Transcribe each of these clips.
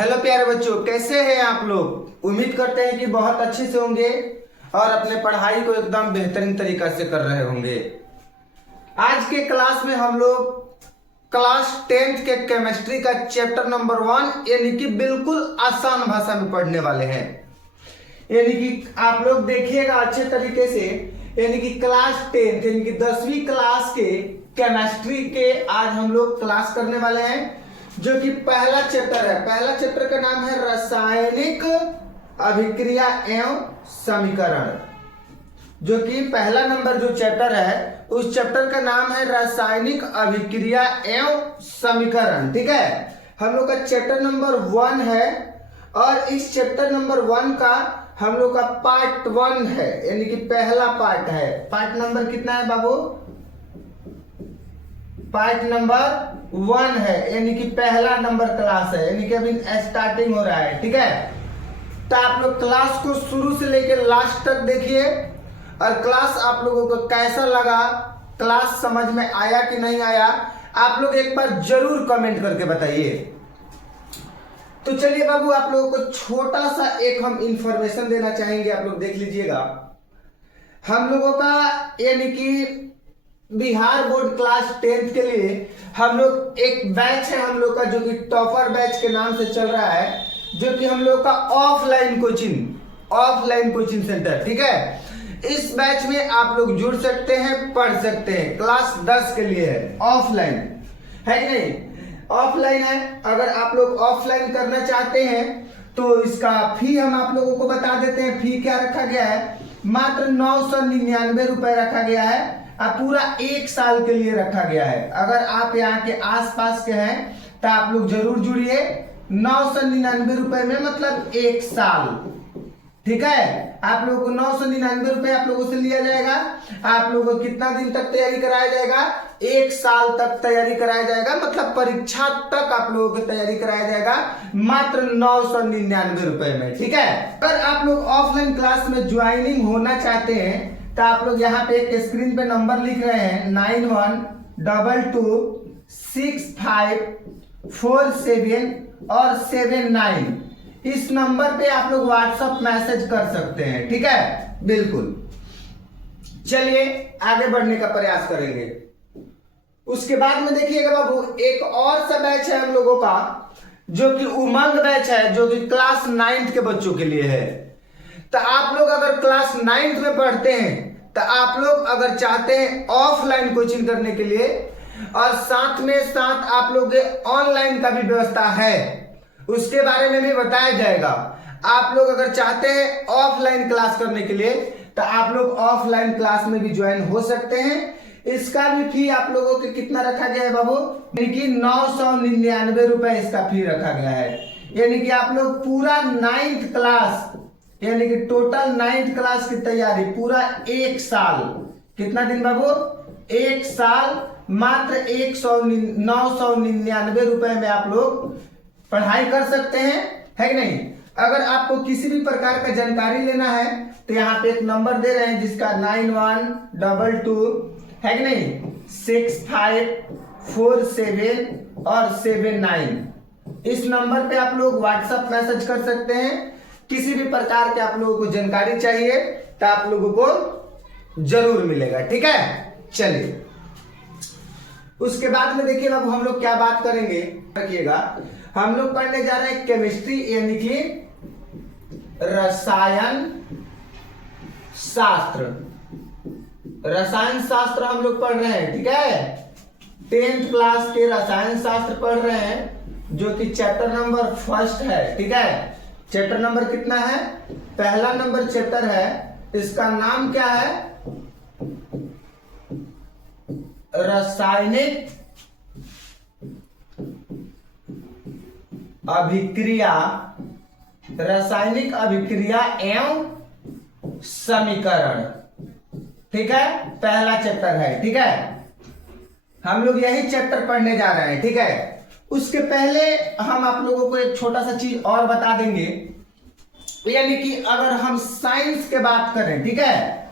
Hello प्यारे बच्चों, कैसे हैं आप लोग। उम्मीद करते हैं कि बहुत अच्छे से होंगे और अपने पढ़ाई को एकदम बेहतरीन तरीका से कर रहे होंगे। आज के क्लास में हम लोग क्लास 10th के केमिस्ट्री का चैप्टर नंबर 1 यानी कि बिल्कुल आसान भाषा में पढ़ने वाले हैं। यानी कि आप लोग देखिएगा अच्छे तरीके से, यानी कि क्लास 10th यानी कि 10वीं क्लास के केमिस्ट्री के आज हम लोग क्लास करने वाले हैं, जो कि पहला चैप्टर है। पहला चैप्टर का नाम है रासायनिक अभिक्रिया एवं समीकरण। जो कि पहला नंबर जो चैप्टर है उस चैप्टर का नाम है रासायनिक अभिक्रिया एवं समीकरण। ठीक है, हम लोग का चैप्टर नंबर 1 है और इस चैप्टर नंबर 1 का हम लोग का पार्ट 1 है, यानी कि पहला पार्ट है। पार्ट नंबर कितना है बाबू? पार्ट नंबर 1 है, यानी कि पहला नंबर क्लास है, यानी कि अभी स्टार्टिंग हो रहा है। ठीक है, तो आप लोग क्लास को शुरू से लेकर लास्ट तक देखिए और क्लास आप लोगों को कैसा लगा, क्लास समझ में आया कि नहीं आया, आप लोग एक बार जरूर कमेंट करके बताइए। तो चलिए बाबू, आप लोगों को छोटा सा एक हम इंफॉर्मेशन देना चाहेंगे, आप लोग देख लीजिएगा। हम लोगों का यानी कि बिहार बोर्ड क्लास 10th के लिए हम लोग एक बैच है हम लोग का, जो कि टॉपर बैच के नाम से चल रहा है, जो कि हम लोग का ऑफलाइन कोचिंग सेंटर। ठीक है, इस बैच में आप लोग जुड़ सकते हैं, पढ़ सकते हैं। क्लास 10 के लिए है, ऑफलाइन है कि नहीं? ऑफलाइन है। अगर आप लोग ऑफलाइन करना चाहते हैं तो इसका फी हम आप लोगों को बता देते हैं। फी क्या रखा गया है? मात्र 999 रुपए रखा गया है। पूरा 1 साल के लिए रखा गया है। अगर आप यहाँ के आसपास के हैं तो आप लोग जरूर जुड़िए। 999 रुपए में मतलब 1 साल। ठीक है, आप लोगों को 999 रुपए आप लोगों से लिया जाएगा। आप लोगों को कितना दिन तक तैयारी कराया जाएगा? 1 साल तक तैयारी कराया जाएगा, मतलब परीक्षा तक आप लोगों को तैयारी कराया जाएगा मात्र 999 रुपए में। ठीक है, अगर आप लोग ऑफलाइन क्लास में ज्वाइनिंग होना चाहते हैं तो आप लोग यहाँ पे एक स्क्रीन पे नंबर लिख रहे हैं 91226547 और 79। इस नंबर पे आप लोग व्हाट्सएप मैसेज कर सकते हैं। ठीक है, बिल्कुल। चलिए आगे बढ़ने का प्रयास करेंगे। उसके बाद में देखिएगा बाबू, एक और सा बैच है हम लोगों का, जो कि उमंग बैच है, जो कि क्लास 9th के बच्चों के लिए है। तो आप लोग अगर क्लास 9th में पढ़ते हैं तो आप लोग अगर चाहते हैं ऑफलाइन कोचिंग करने के लिए और साथ में साथ आप लोग ऑनलाइन का भी व्यवस्था है, उसके बारे में भी बताया जाएगा। आप लोग अगर चाहते हैं ऑफलाइन क्लास करने के लिए तो आप लोग ऑफलाइन क्लास में भी ज्वाइन हो सकते हैं। इसका भी फी आप लोगों के कितना रखा गया है बाबू? यानी कि 999 रुपए इसका फी रखा गया है। यानी कि आप लोग पूरा 9th क्लास यानी कि टोटल 9th क्लास की तैयारी पूरा 1 साल, कितना दिन बाबू? 1 साल मात्र 999 रुपए में आप लोग पढ़ाई कर सकते हैं, है कि नहीं? अगर आपको किसी भी प्रकार का जानकारी लेना है तो यहाँ पे एक नंबर दे रहे हैं, जिसका 9122 है कि नहीं 6547 और 79। इस नंबर पे आप लोग व्हाट्सएप मैसेज कर सकते हैं। किसी भी प्रकार के आप लोगों को जानकारी चाहिए तो आप लोगों को जरूर मिलेगा। ठीक है, चलिए उसके बाद में देखिए अब हम लोग क्या बात करेंगे, रखिएगा। हम लोग पढ़ने जा रहे हैं केमिस्ट्री, यानी कि रसायन शास्त्र। रसायन शास्त्र हम लोग पढ़ रहे हैं। ठीक है, 10th क्लास के रसायन शास्त्र पढ़ रहे हैं, जो कि चैप्टर नंबर 1 है। ठीक है, चैप्टर नंबर कितना है? पहला नंबर चैप्टर है। इसका नाम क्या है? रासायनिक अभिक्रिया, रासायनिक अभिक्रिया एवं समीकरण। ठीक है, पहला चैप्टर है। ठीक है, हम लोग यही चैप्टर पढ़ने जा रहे हैं। ठीक है, उसके पहले हम आप लोगों को एक छोटा सा चीज और बता देंगे, यानी कि अगर हम साइंस के बात करें, ठीक है,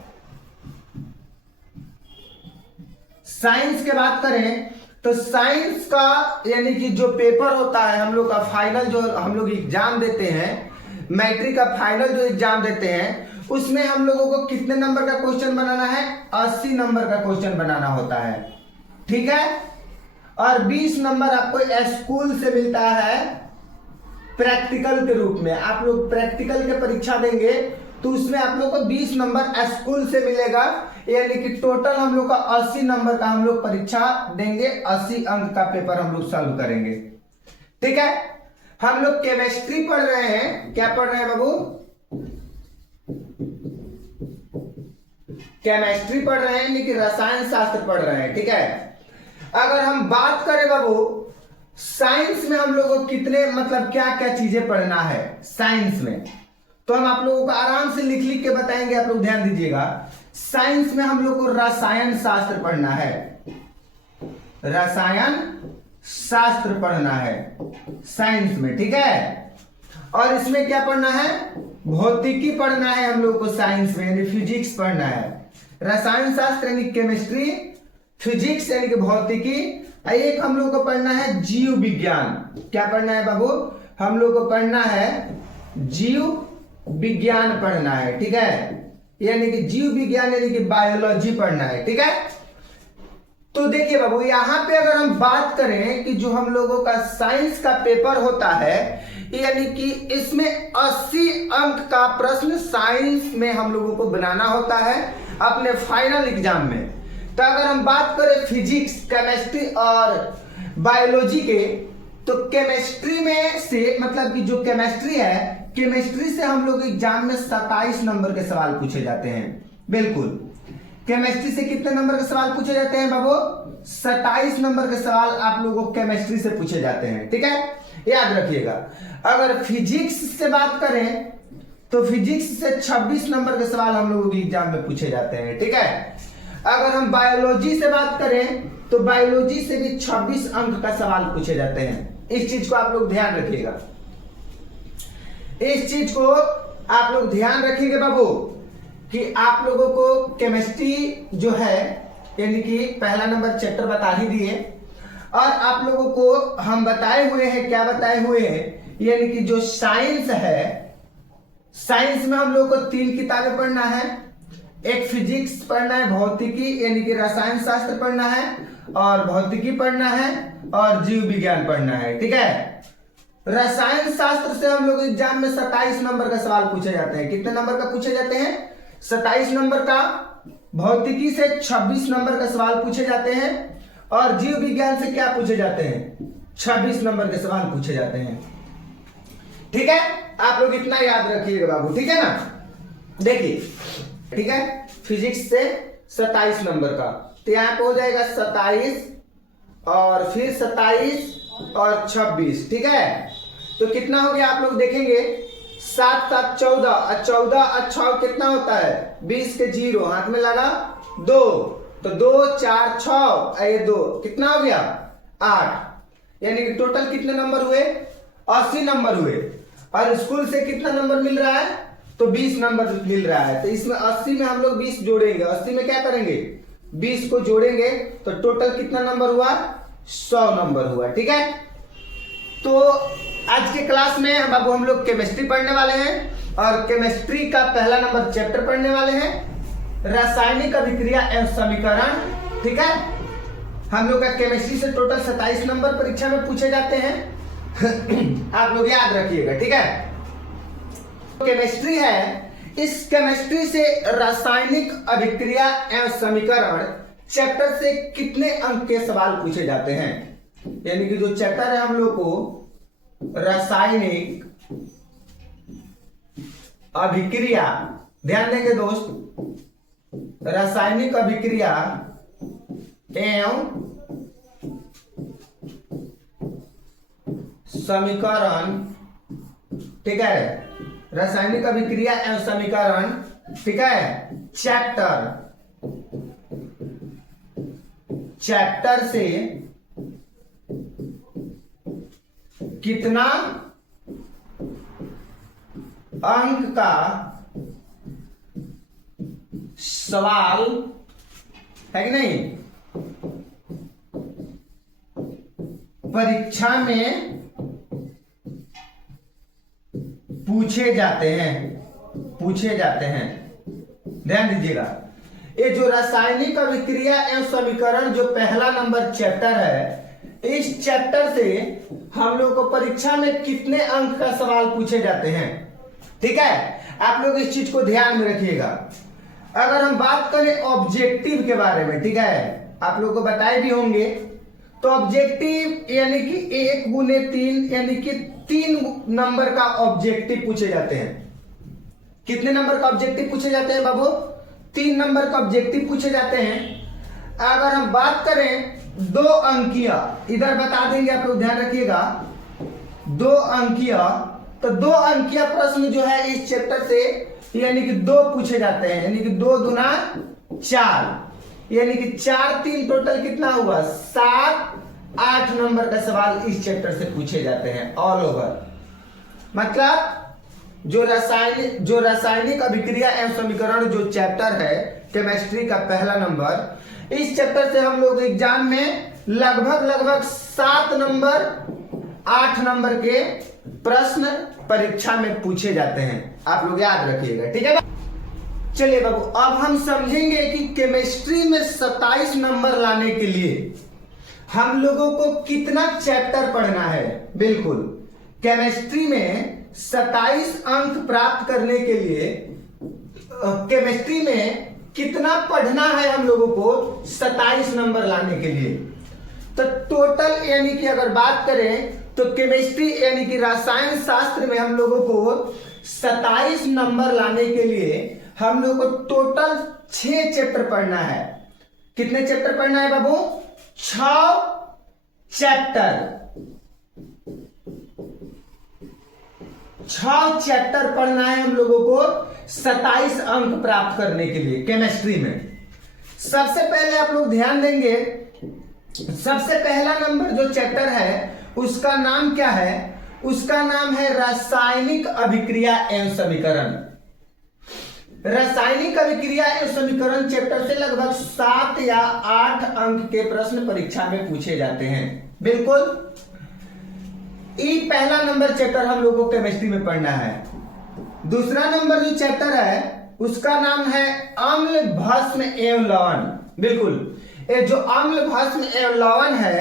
साइंस के बात करें तो साइंस का यानी कि जो पेपर होता है हम लोग का फाइनल, जो हम लोग एग्जाम देते हैं, मैट्रिक का फाइनल जो एग्जाम देते हैं, उसमें हम लोगों को कितने नंबर का क्वेश्चन बनाना है? 80 नंबर का क्वेश्चन बनाना होता है, ठीक है। और 20 नंबर आपको स्कूल से मिलता है प्रैक्टिकल के रूप में। आप लोग प्रैक्टिकल के परीक्षा देंगे तो उसमें आप लोग को 20 नंबर स्कूल से मिलेगा, यानी कि टोटल हम लोग का 80 नंबर का हम लोग परीक्षा देंगे, 80 अंक का पेपर हम लोग सॉल्व करेंगे, ठीक है। हम लोग केमिस्ट्री पढ़ रहे हैं। क्या पढ़ रहे हैं बाबू? केमिस्ट्री पढ़ रहे हैं, यानी कि रसायन शास्त्र पढ़ रहे हैं, ठीक है। अगर हम बात करें बाबू साइंस में हम लोगों को कितने मतलब क्या क्या चीजें पढ़ना है साइंस में, तो हम आप लोगों को आराम से लिख लिख के बताएंगे, आप लोग ध्यान दीजिएगा। साइंस में हम लोग को रसायन शास्त्र पढ़ना है, रसायन शास्त्र पढ़ना है साइंस में, ठीक है। और इसमें क्या पढ़ना है? भौतिकी पढ़ना है हम लोग को साइंस में, यानी फिजिक्स पढ़ना है। रसायन शास्त्र यानी केमिस्ट्री, फिजिक्स यानी कि भौतिकी, एक हम लोग को पढ़ना है जीव विज्ञान। क्या पढ़ना है बाबू? हम लोग को पढ़ना है जीव विज्ञान पढ़ना है, ठीक है, यानी कि जीव विज्ञान यानी कि बायोलॉजी पढ़ना है, ठीक है। तो देखिए बाबू यहां पे अगर हम बात करें कि जो हम लोगों का साइंस का पेपर होता है, यानी कि इसमें 80 अंक का प्रश्न साइंस में हम लोगों को बनाना होता है अपने फाइनल एग्जाम में। तो अगर हम बात करें फिजिक्स, केमिस्ट्री और बायोलॉजी के, तो केमिस्ट्री में से मतलब कि जो केमिस्ट्री है, केमिस्ट्री से हम लोग एग्जाम में 27 नंबर के सवाल पूछे जाते हैं। बिल्कुल, केमिस्ट्री से कितने नंबर के सवाल पूछे जाते हैं बाबू? 27 नंबर के सवाल आप लोगों को केमिस्ट्री से पूछे जाते हैं, ठीक है, याद रखिएगा। अगर फिजिक्स से बात करें तो फिजिक्स से 26 नंबर के सवाल हम लोगों के एग्जाम में पूछे जाते हैं, ठीक है। अगर हम बायोलॉजी से बात करें तो बायोलॉजी से भी 26 अंक का सवाल पूछे जाते हैं। इस चीज को आप लोग ध्यान रखिएगा, इस चीज को आप लोग ध्यान रखिएगा बाबू कि आप लोगों को केमिस्ट्री जो है यानी कि पहला नंबर चैप्टर बता ही दिए, और आप लोगों को हम बताए हुए हैं, क्या बताए हुए हैं, यानी कि जो साइंस है, साइंस में हम लोग को 3 किताबें पढ़ना है, एक फिजिक्स पढ़ना है, भौतिकी यानी कि रसायन शास्त्र पढ़ना है, और भौतिकी पढ़ना है, और जीव विज्ञान पढ़ना है, ठीक है। रसायन शास्त्र से हम लोग एग्जाम में 27 नंबर का सवाल पूछे जाते हैं। कितने नंबर का पूछे जाते हैं? 27 नंबर का। भौतिकी से 26 नंबर का सवाल पूछे जाते हैं, और जीव विज्ञान से क्या पूछे जाते हैं? 26 नंबर के सवाल पूछे जाते हैं, ठीक है। आप लोग इतना याद रखिएगा बाबू, ठीक है ना। देखिए, ठीक है, फिजिक्स से 27 नंबर का, तो यहां पे हो जाएगा 27 और फिर 27 और 26, ठीक है। तो कितना हो गया आप लोग देखेंगे, 7 7 14, और 14 और 6 कितना होता है? 20 के 0 हाथ में लगा 2, तो 2 4 6, ये 2 कितना हो गया? 8, यानी कि टोटल कितने नंबर हुए? 80 नंबर हुए। और स्कूल से कितना नंबर मिल रहा है? तो 20 नंबर मिल रहा है। तो इसमें 80 में हम लोग 20 जोड़ेंगे, 80 में क्या करेंगे? 20 को जोड़ेंगे, तो टोटल कितना नंबर हुआ? 100 नंबर हुआ, ठीक है। तो आज के क्लास में बाबू हम लोग केमिस्ट्री पढ़ने वाले हैं, और केमिस्ट्री का पहला नंबर चैप्टर पढ़ने वाले हैं, रासायनिक अभिक्रिया एवं समीकरण, ठीक है। हम लोग का केमिस्ट्री से टोटल 27 नंबर परीक्षा में पूछे जाते हैं। आप लोग याद रखिएगा, ठीक है। केमिस्ट्री है, इस केमिस्ट्री से रासायनिक अभिक्रिया एवं समीकरण चैप्टर से कितने अंक के सवाल पूछे जाते हैं? यानी कि जो चैप्टर है हम लोग को रासायनिक अभिक्रिया, ध्यान देंगे दोस्त, रासायनिक अभिक्रिया एवं समीकरण, ठीक है, रासायनिक अभिक्रिया एवं समीकरण, ठीक है, चैप्टर से कितना अंक का सवाल है कि नहीं? परीक्षा में पूछे जाते हैं। ध्यान दीजिएगा, ये जो रासायनिक अभिक्रिया एवं समीकरण जो पहला नंबर चैप्टर है, इस चैप्टर से हम लोग को परीक्षा में कितने अंक का सवाल पूछे जाते हैं। ठीक है, आप लोग इस चीज को ध्यान में रखिएगा। अगर हम बात करें ऑब्जेक्टिव के बारे में, ठीक है, आप लोग को बताए भी होंगे, तो ऑब्जेक्टिव यानी कि 1 गुने 3 यानी कि 3 नंबर का ऑब्जेक्टिव पूछे जाते हैं। कितने नंबर का ऑब्जेक्टिव पूछे जाते हैं बाबू? 3 नंबर का ऑब्जेक्टिव पूछे जाते हैं। अगर हम बात करें 2 अंकीय, इधर बता देंगे, आप लोग ध्यान रखिएगा, 2 अंकीय, तो 2 अंकीय प्रश्न जो है इस चैप्टर से यानी कि 2 पूछे जाते हैं, यानी कि 2 दूना 4, यानी कि 4 3 टोटल कितना हुआ? 7 8 नंबर का सवाल इस चैप्टर से पूछे जाते हैं ऑल ओवर। मतलब जो रासायनिक अभिक्रिया एवं समीकरण जो चैप्टर है केमिस्ट्री का पहला नंबर, इस चैप्टर से हम लोग एग्जाम में लगभग 7 नंबर 8 नंबर के प्रश्न परीक्षा में पूछे जाते हैं। आप लोग याद रखिएगा, ठीक है। चलिए बाबू, अब हम समझेंगे कि केमिस्ट्री में 27 नंबर लाने के लिए हम लोगों को कितना चैप्टर पढ़ना है। बिल्कुल, केमिस्ट्री में 27 अंक प्राप्त करने के लिए केमिस्ट्री में कितना पढ़ना है हम लोगों को 27 नंबर लाने के लिए। तो टोटल यानी कि अगर बात करें तो केमिस्ट्री यानी कि रसायन शास्त्र में हम लोगों को 27 नंबर लाने के लिए हम लोग को टोटल 6 चैप्टर पढ़ना है। कितने चैप्टर पढ़ना है बाबू? 6 चैप्टर। 6 चैप्टर पढ़ना है हम लोगों को 27 अंक प्राप्त करने के लिए केमिस्ट्री में। सबसे पहले आप लोग ध्यान देंगे, सबसे पहला नंबर जो चैप्टर है उसका नाम क्या है? उसका नाम है रासायनिक अभिक्रिया एवं समीकरण। रासायनिक अभिक्रिया एवं समीकरण चैप्टर से लगभग 7 या 8 अंक के प्रश्न परीक्षा में पूछे जाते हैं। बिल्कुल, ये पहला नंबर चैप्टर हम लोगों को केमिस्ट्री में पढ़ना है। दूसरा नंबर जो चैप्टर है उसका नाम है अम्ल भस्म एवं लवण। बिल्कुल, ये जो अम्ल भस्म एवं लवण है,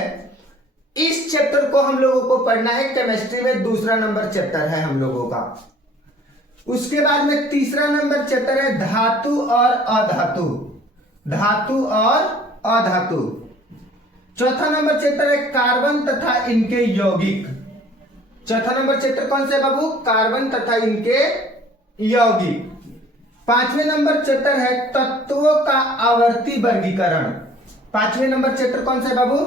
इस चैप्टर को हम लोगों को पढ़ना है केमिस्ट्री में। दूसरा नंबर चैप्टर है हम लोगों का। उसके बाद में तीसरा नंबर चैप्टर है धातु और अधातु। धातु और अधातु। चौथा नंबर चैप्टर है कार्बन तथा इनके यौगिक। चौथा नंबर चैप्टर कौन सा है बाबू? कार्बन तथा इनके यौगिक। 5वें नंबर चैप्टर है तत्वों का आवर्ती वर्गीकरण। 5वें नंबर चैप्टर कौन सा है बाबू?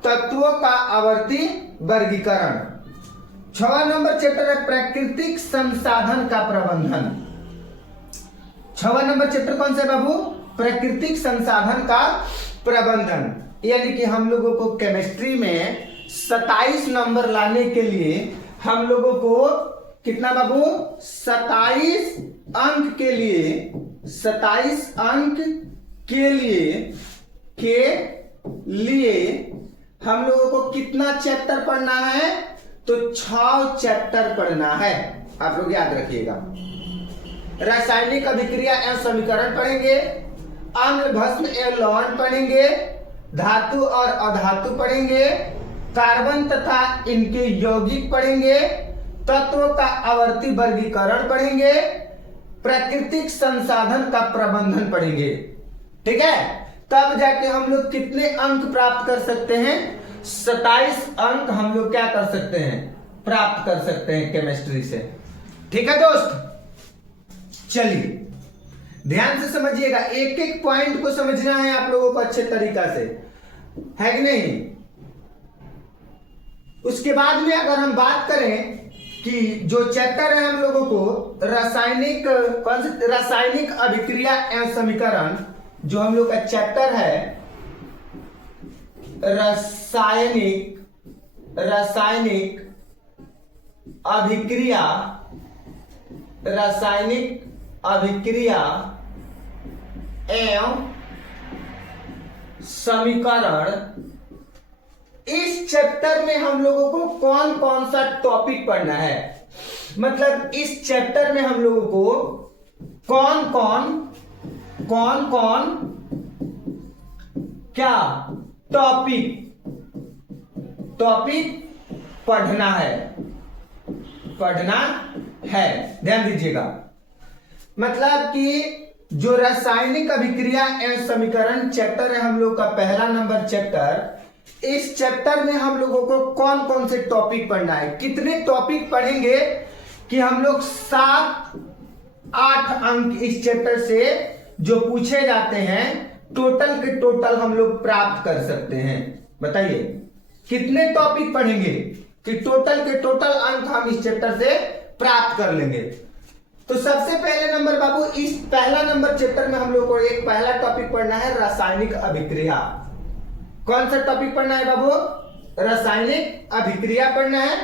तत्वों का आवर्ती वर्गीकरण। 6वां नंबर चैप्टर है प्राकृतिक संसाधन का प्रबंधन। 6वां नंबर चैप्टर कौन सा है बाबू? प्राकृतिक संसाधन का प्रबंधन। यानी कि हम लोगों को केमिस्ट्री में 27 नंबर लाने के लिए हम लोगों को कितना बाबू? 27 अंक के लिए 27 अंक के लिए हम लोगों को कितना चैप्टर पढ़ना है? तो 6 चैप्टर पढ़ना है। आप लोग याद रखिएगा। रासायनिक अभिक्रिया एवं समीकरण पढ़ेंगे, अम्ल भस्म एवं लवण पढ़ेंगे, धातु और अधातु पढ़ेंगे, कार्बन तथा इनके यौगिक पढ़ेंगे, तत्वों का आवर्ती वर्गीकरण पढ़ेंगे, प्राकृतिक संसाधन का प्रबंधन पढ़ेंगे। ठीक है, तब जाके हम लोग कितने अंक प्राप्त कर सकते हैं? 27 अंक हम लोग क्या कर सकते हैं? प्राप्त कर सकते हैं केमिस्ट्री से। ठीक है दोस्त, चलिए ध्यान से समझिएगा, एक एक पॉइंट को समझना है आप लोगों को अच्छे तरीका से, है कि नहीं। उसके बाद में अगर हम बात करें कि जो चैप्टर है हम लोगों को रासायनिक अभिक्रिया एवं समीकरण, जो हम लोग का चैप्टर है रासायनिक अभिक्रिया एवं समीकरण, इस चैप्टर में हम लोगों को कौन कौन सा टॉपिक पढ़ना है, मतलब इस चैप्टर में हम लोगों को कौन कौन क्या टॉपिक पढ़ना है, ध्यान दीजिएगा। मतलब कि जो रासायनिक अभिक्रिया एवं समीकरण चैप्टर है हम लोग का पहला नंबर चैप्टर, इस चैप्टर में हम लोगों को कौन कौन से टॉपिक पढ़ना है, कितने टॉपिक पढ़ेंगे कि हम लोग 7-8 अंक इस चैप्टर से जो पूछे जाते हैं टोटल के टोटल हम लोग प्राप्त कर सकते हैं। बताइए कितने टॉपिक पढ़ेंगे कि टोटल के टोटल अंक हम इस चैप्टर से प्राप्त कर लेंगे। तो सबसे पहले नंबर बाबू, इस पहला नंबर चैप्टर में हम लोग को एक पहला टॉपिक पढ़ना है रासायनिक अभिक्रिया। कौन सा टॉपिक पढ़ना है बाबू? रासायनिक अभिक्रिया पढ़ना है।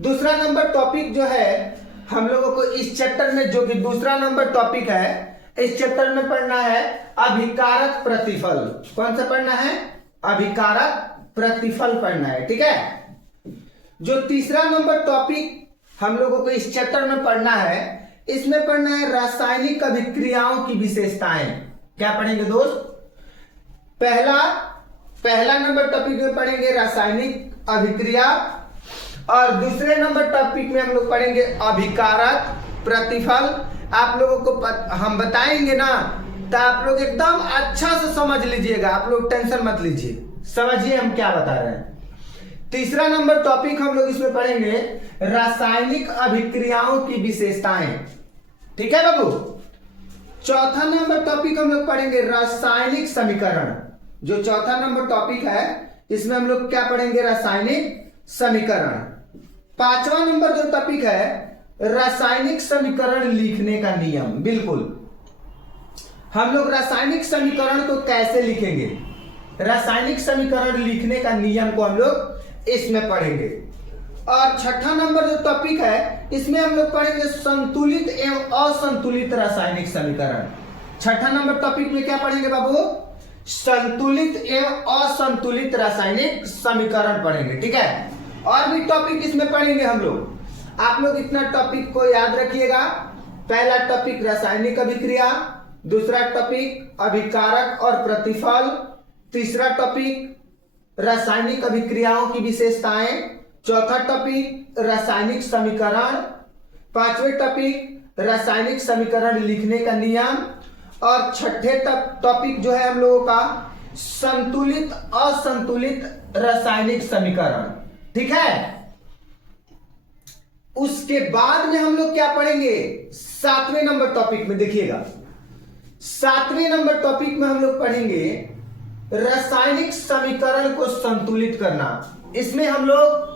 दूसरा नंबर टॉपिक जो है हम लोगों को इस चैप्टर में, जो कि दूसरा नंबर टॉपिक है इस चैप्टर में पढ़ना है अभिकारक प्रतिफल। कौन सा पढ़ना है? अभिकारक प्रतिफल पढ़ना है, ठीक है। जो तीसरा नंबर टॉपिक हम लोगों को इस चैप्टर में पढ़ना है, इसमें पढ़ना है रासायनिक अभिक्रियाओं की विशेषताएं। क्या पढ़ेंगे दोस्त? पहला नंबर टॉपिक में पढ़ेंगे रासायनिक अभिक्रिया और दूसरे नंबर टॉपिक में हम लोग पढ़ेंगे अभिकारक प्रतिफल। आप लोगों को हम बताएंगे ना तो आप लोग एकदम अच्छा से समझ लीजिएगा, आप लोग टेंशन मत लीजिए, समझिए हम क्या बता रहे हैं। तीसरा नंबर टॉपिक हम लोग इसमें पढ़ेंगे रासायनिक अभिक्रियाओं की विशेषताएं, ठीक है बाबू। चौथा नंबर टॉपिक हम लोग पढ़ेंगे रासायनिक समीकरण। जो चौथा नंबर टॉपिक है इसमें हम लोग क्या पढ़ेंगे? रासायनिक समीकरण। पांचवा नंबर जो टॉपिक है रासायनिक समीकरण लिखने का नियम। बिल्कुल, हम लोग रासायनिक समीकरण को कैसे लिखेंगे, रासायनिक समीकरण लिखने का नियम को हम लोग इसमें पढ़ेंगे। और छठा नंबर जो टॉपिक है इसमें हम लोग पढ़ेंगे संतुलित एवं असंतुलित रासायनिक समीकरण। छठा नंबर टॉपिक में क्या पढ़ेंगे बाबू? संतुलित एवं असंतुलित रासायनिक समीकरण पढ़ेंगे, ठीक है। और भी टॉपिक इसमें पढ़ेंगे हम लोग। आप लोग इतना टॉपिक को याद रखिएगा। पहला टॉपिक रासायनिक अभिक्रिया, दूसरा टॉपिक अभिकारक और प्रतिफल, तीसरा टॉपिक रासायनिक अभिक्रियाओं की विशेषताएं, चौथा टॉपिक रासायनिक समीकरण, पांचवें टॉपिक रासायनिक समीकरण लिखने का नियम और छठे टॉपिक जो है हम लोगों का संतुलित असंतुलित रासायनिक समीकरण, ठीक है। उसके बाद में हम लोग क्या पढ़ेंगे? सातवें नंबर टॉपिक में देखिएगा, सातवें नंबर टॉपिक में हम लोग पढ़ेंगे रासायनिक समीकरण को संतुलित करना। इसमें हम लोग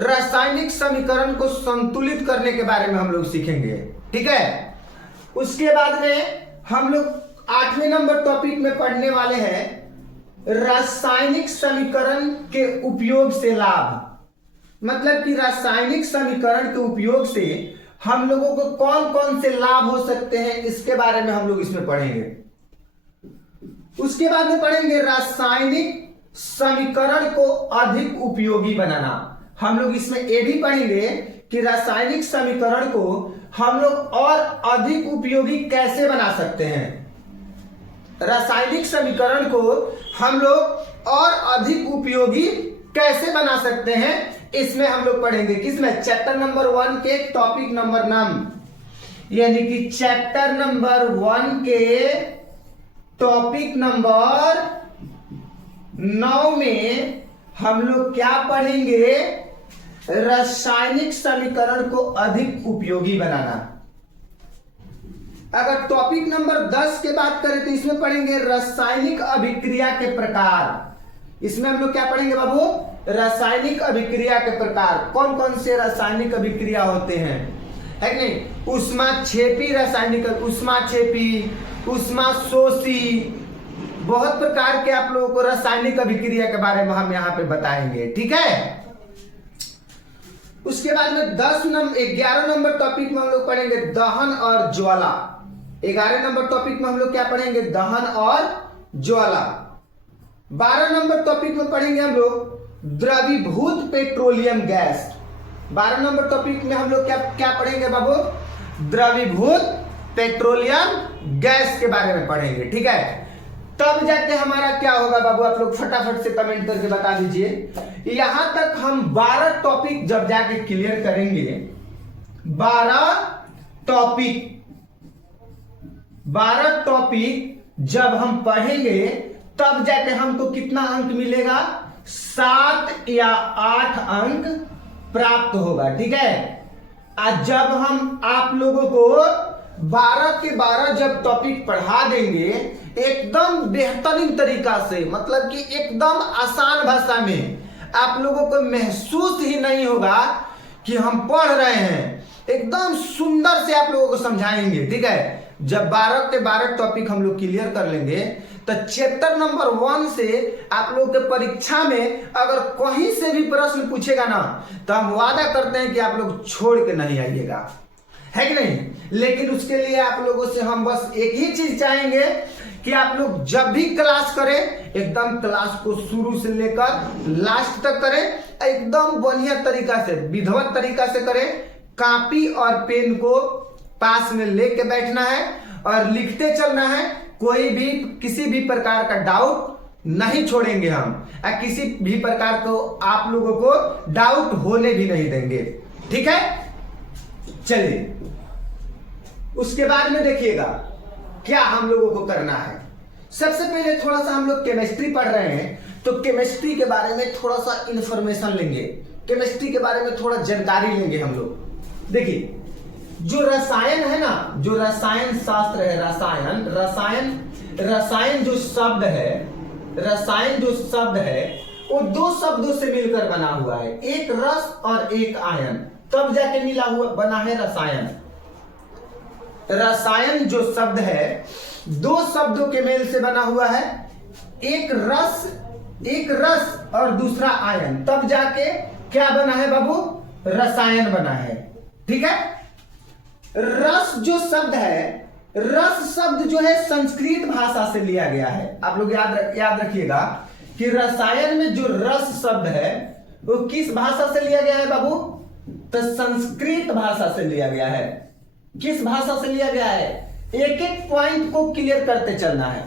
रासायनिक समीकरण को संतुलित करने के बारे में हम लोग सीखेंगे, ठीक है। उसके बाद में हम लोग आठवें नंबर टॉपिक में पढ़ने वाले हैं रासायनिक समीकरण के उपयोग से लाभ। मतलब कि रासायनिक समीकरण के उपयोग से हम लोगों को कौन कौन से लाभ हो सकते हैं इसके बारे में हम लोग इसमें पढ़ेंगे। उसके बाद में पढ़ेंगे रासायनिक समीकरण को अधिक उपयोगी बनाना। हम लोग इसमें ये भी पढ़ेंगे कि रासायनिक समीकरण को हम लोग और अधिक उपयोगी कैसे बना सकते हैं। रासायनिक समीकरण को हम लोग और अधिक उपयोगी कैसे बना सकते हैं, इसमें हम लोग पढ़ेंगे। किसमें? चैप्टर नंबर 1 के टॉपिक नंबर 9, यानी कि चैप्टर नंबर 1 के टॉपिक नंबर 9 में हम लोग क्या पढ़ेंगे? रासायनिक समीकरण को अधिक उपयोगी बनाना। अगर टॉपिक नंबर 10 के बात करें तो इसमें पढ़ेंगे रासायनिक अभिक्रिया के प्रकार। इसमें हम लोग क्या पढ़ेंगे बाबू? रासायनिक अभिक्रिया के प्रकार। कौन कौन से रासायनिक अभिक्रिया होते हैं, है कि नहीं? ऊष्माक्षेपी रासायनिक, ऊष्माक्षेपी, ऊष्माशोषी, बहुत प्रकार के आप लोगों को रासायनिक अभिक्रिया के बारे में हम यहाँ पे बताएंगे, ठीक है। उसके बाद में 11 नंबर टॉपिक में हम लोग पढ़ेंगे दहन और ज्वाला। 11 नंबर टॉपिक में हम लोग क्या पढ़ेंगे? दहन और ज्वाला। 12 नंबर टॉपिक में पढ़ेंगे हम लोग द्रवीभूत पेट्रोलियम गैस। 12 नंबर टॉपिक में हम लोग क्या क्या पढ़ेंगे बाबू? द्रवीभूत पेट्रोलियम गैस के बारे में पढ़ेंगे, ठीक है। तब जाके हमारा क्या होगा बाबू, आप लोग फटाफट से कमेंट करके बता दीजिए। यहां तक हम 12 टॉपिक जब जाके क्लियर करेंगे, 12 टॉपिक जब हम पढ़ेंगे तब जाके हमको कितना अंक मिलेगा? 7 या 8 अंक प्राप्त होगा, ठीक है। आज जब हम आप लोगों को 12 के 12 जब टॉपिक पढ़ा देंगे एकदम बेहतरीन तरीका से, मतलब कि एकदम आसान भाषा में, आप लोगों को महसूस ही नहीं होगा कि हम पढ़ रहे हैं, एकदम सुंदर से आप लोगों को समझाएंगे, ठीक है। जब 12 के 12 टॉपिक हम लोग क्लियर कर लेंगे तो चैप्टर नंबर 1 से आप लोगों के परीक्षा में अगर कहीं से भी प्रश्न पूछेगा ना तो हम वादा करते हैं कि आप लोग छोड़ के नहीं आइएगा, है कि नहीं। लेकिन उसके लिए आप लोगों से हम बस एक ही चीज चाहेंगे कि आप लोग जब भी क्लास करें एकदम क्लास को शुरू से लेकर लास्ट तक करें, एकदम बढ़िया तरीका से, विधिवत तरीका से करें। कॉपी और पेन को पास में लेके बैठना है और लिखते चलना है। कोई भी किसी भी प्रकार का डाउट नहीं छोड़ेंगे हम, किसी भी प्रकार को आप लोगों को डाउट होने भी नहीं देंगे, ठीक है। चलिए उसके बाद में देखिएगा क्या हम लोगों को करना है। सबसे पहले थोड़ा सा हम लोग केमिस्ट्री पढ़ रहे हैं तो केमिस्ट्री के बारे में थोड़ा सा इंफॉर्मेशन लेंगे, केमिस्ट्री के बारे में थोड़ा जानकारी लेंगे हम लोग। देखिए जो रसायन है ना, जो रसायन शास्त्र है, रसायन जो शब्द है वो 2 शब्दों से मिलकर बना हुआ है, एक रस और एक आयन, तब जाके मिला हुआ बना है रसायन। रसायन जो शब्द है 2 शब्दों के मेल से बना हुआ है, एक रस और दूसरा आयन, तब जाके क्या बना है बाबू? रसायन बना है, ठीक है। रस जो शब्द है, रस शब्द जो है संस्कृत भाषा से लिया गया है। आप लोग याद रखिएगा कि रसायन में जो रस शब्द है वो किस भाषा से लिया गया है बाबू? तो संस्कृत भाषा से लिया गया है। किस भाषा से लिया गया है? एक एक पॉइंट को क्लियर करते चलना है।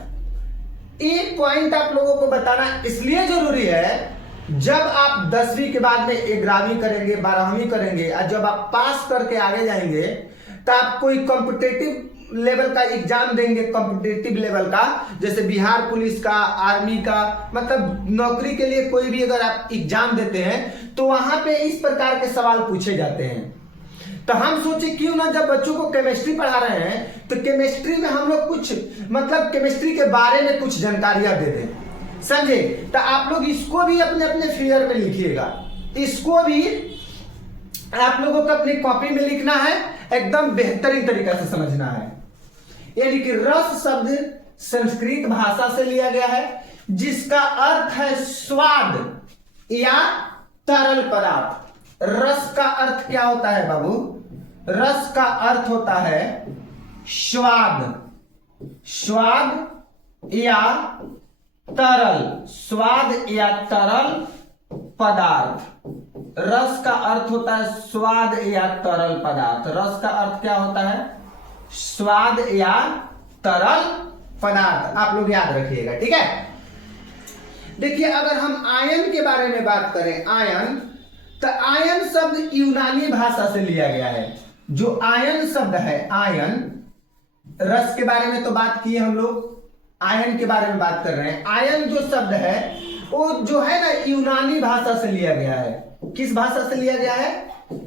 एक पॉइंट आप लोगों को बताना इसलिए जरूरी है, जब आप 10वीं के बाद में 11वीं करेंगे, 12वीं करेंगे और जब आप पास करके आगे जाएंगे तो आप कोई कॉम्पिटिटिव लेवल का एग्जाम देंगे, कॉम्पिटिटिव लेवल का, जैसे बिहार पुलिस का, आर्मी का, मतलब नौकरी के लिए कोई भी अगर आप एग्जाम देते हैं तो वहां पे इस प्रकार के सवाल पूछे जाते हैं। तो हम सोचे क्यों ना जब बच्चों को केमिस्ट्री पढ़ा रहे हैं तो केमिस्ट्री में हम लोग कुछ मतलब केमिस्ट्री के बारे में कुछ जानकारियां दे दें, समझे। तो आप लोग इसको भी अपने अपने फिगर में लिखिएगा, इसको भी आप लोगों को अपनी कॉपी में लिखना है, एकदम बेहतरीन तरीका से समझना है। यानी कि रस शब्द संस्कृत भाषा से लिया गया है जिसका अर्थ है स्वाद या तरल पदार्थ। रस का अर्थ क्या होता है बाबू? रस का अर्थ होता है स्वाद, स्वाद या तरल, स्वाद या तरल पदार्थ। रस का अर्थ होता है स्वाद या तरल पदार्थ। रस का अर्थ क्या होता है? स्वाद या तरल पदार्थ। आप लोग याद रखिएगा, ठीक है। देखिए अगर हम आयन के बारे में बात करें, आयन, तो आयन शब्द यूनानी भाषा से लिया गया है। जो आयन शब्द है, आयन, रस के बारे में तो बात की हम लोग, आयन के बारे में बात कर रहे हैं। आयन जो शब्द है वो जो है ना यूनानी भाषा से लिया गया है। किस भाषा से लिया गया है?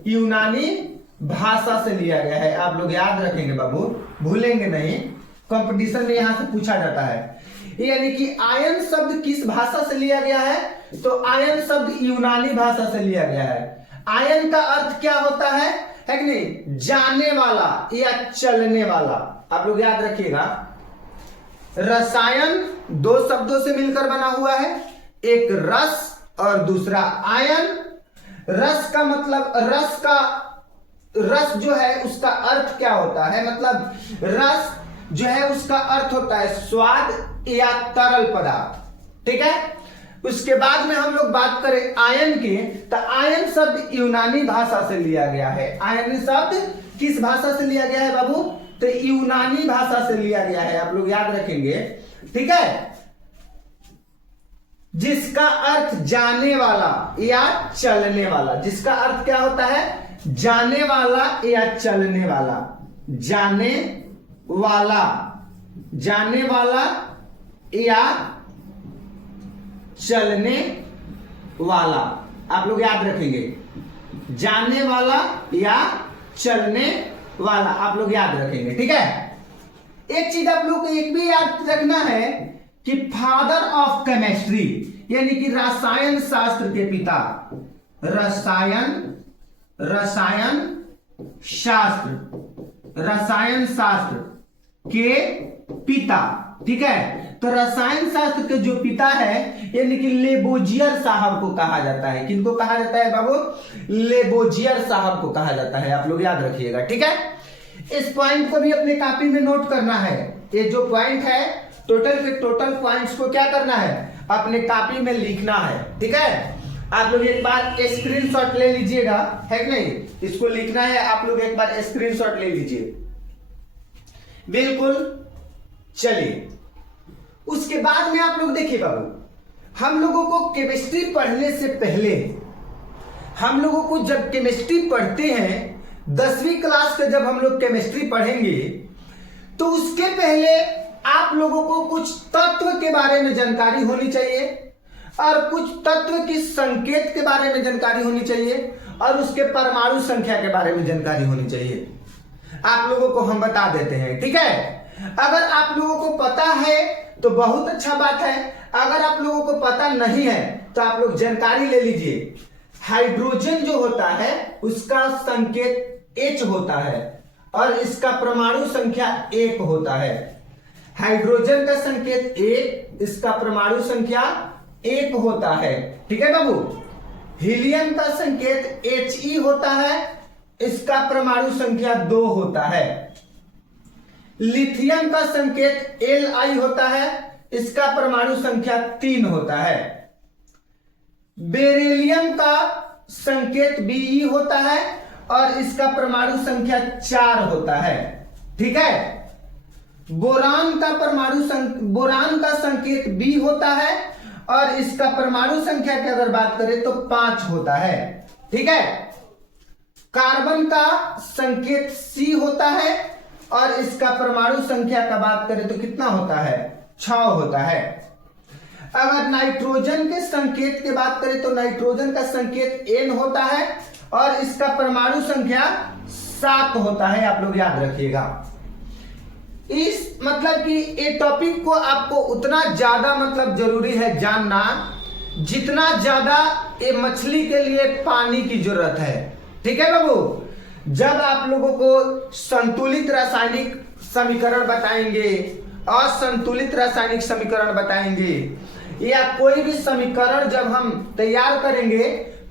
यूनानी भाषा से लिया गया है। आप लोग याद रखेंगे बाबू, भूलेंगे नहीं, कंपटीशन में यहां से पूछा जाता है। यानी कि आयन शब्द किस भाषा से लिया गया है? तो आयन शब्द यूनानी भाषा से लिया गया है। आयन का अर्थ क्या होता है कि नहीं? जाने वाला या चलने वाला। आप लोग याद रखिएगा, रसायन 2 शब्दों से मिलकर बना हुआ है, एक रस और दूसरा आयन। रस का मतलब, रस जो है उसका अर्थ क्या होता है? मतलब रस जो है उसका अर्थ होता है स्वाद या तरल पदार्थ। ठीक है। उसके बाद में हम लोग बात करें आयन की, तो आयन शब्द यूनानी भाषा से लिया गया है। आयन शब्द किस भाषा से लिया गया है बाबू? तो यूनानी भाषा से लिया गया है, आप लोग याद रखेंगे, ठीक है। जिसका अर्थ जाने वाला या चलने वाला, जिसका अर्थ क्या होता है? जाने वाला या चलने वाला, जाने वाला, जाने वाला या चलने वाला, आप लोग याद रखेंगे, जाने वाला या चलने वाला, आप लोग याद रखेंगे, ठीक है। एक चीज आप लोग को एक भी याद रखना है कि फादर ऑफ केमिस्ट्री यानी कि रसायन शास्त्र के पिता, रसायन शास्त्र के पिता, ठीक है। तो रसायन शास्त्र के जो पिता है यानी कि लेबोजियर साहब को कहा जाता है। किनको कहा जाता है बाबू? लेबोजियर साहब को कहा जाता है, आप लोग याद रखिएगा, ठीक है। इस पॉइंट को भी अपने कॉपी में नोट करना है। ये जो पॉइंट है टोटल के टोटल पॉइंट्स को क्या करना है? अपने कॉपी में लिखना है, ठीक है। आप लोग एक बार स्क्रीनशॉट ले लीजिएगा, है कि नहीं? इसको लिखना है, आप लोग एक बार स्क्रीनशॉट ले लीजिए, बिल्कुल। चलिए, उसके बाद में आप लोग देखिए बाबू, हम लोगों को केमिस्ट्री पढ़ने से पहले, हम लोगों को जब केमिस्ट्री पढ़ते हैं 10वीं क्लास के जब हम लोग केमिस्ट्री पढ़ेंगे, तो उसके पहले आप लोगों को कुछ तत्व के बारे में जानकारी होनी चाहिए और कुछ तत्व की संकेत के बारे में जानकारी होनी चाहिए और उसके परमाणु संख्या के बारे में जानकारी होनी चाहिए। आप लोगों को हम बता देते हैं, ठीक है। अगर आप लोगों को पता है तो बहुत अच्छा बात है, अगर आप लोगों को पता नहीं है तो आप लोग जानकारी ले लीजिए। हाइड्रोजन जो होता है उसका संकेत H होता है और इसका परमाणु संख्या 1 होता है। हाइड्रोजन का संकेत 1, इसका परमाणु संख्या 1 होता है, ठीक है बाबू। हीलियम का संकेत He होता है, इसका परमाणु संख्या 2 होता है। लिथियम का संकेत Li होता है, इसका परमाणु संख्या 3 होता है। बेरिलियम का संकेत Be होता है और इसका परमाणु संख्या 4 होता है, ठीक है। बोरान का संकेत B होता है और इसका परमाणु संख्या की अगर बात करें तो 5 होता है, ठीक है। कार्बन का संकेत C होता है और इसका परमाणु संख्या का बात करें तो कितना होता है? 6 होता है। अगर नाइट्रोजन के संकेत की बात करें तो नाइट्रोजन का संकेत N होता है और इसका परमाणु संख्या 7 होता है, आप लोग याद रखिएगा। इस मतलब कि ये टॉपिक को आपको उतना ज्यादा मतलब जरूरी है जानना जितना ज्यादा ये मछली के लिए पानी की जरूरत है, ठीक है बाबू। जब आप लोगों को संतुलित रासायनिक समीकरण बताएंगे, असंतुलित रासायनिक समीकरण बताएंगे या कोई भी समीकरण जब हम तैयार करेंगे